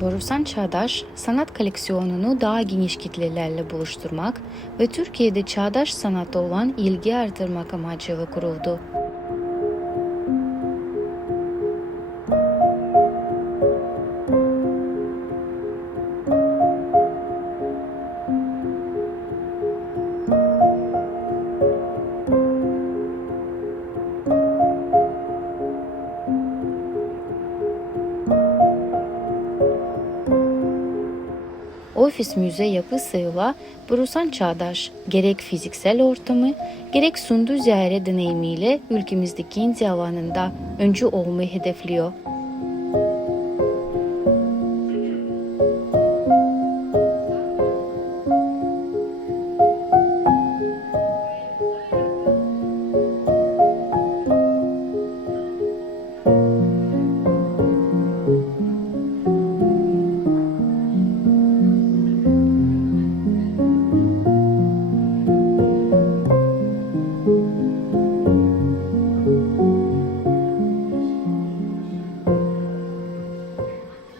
Borusan Çağdaş, sanat koleksiyonunu daha geniş kitlelerle buluşturmak ve Türkiye'de çağdaş sanata olan ilgi artırmak amacıyla kuruldu. Ofis müze yapısıyla Borusan Çağdaş gerek fiziksel ortamı gerek sunduğu ziyaret deneyimiyle ülkemizdeki kendi alanında öncü olmayı hedefliyor.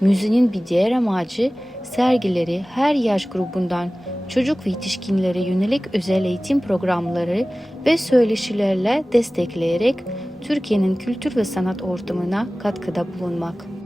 Müzenin bir diğer amacı sergileri her yaş grubundan çocuk ve yetişkinlere yönelik özel eğitim programları ve söyleşilerle destekleyerek Türkiye'nin kültür ve sanat ortamına katkıda bulunmak.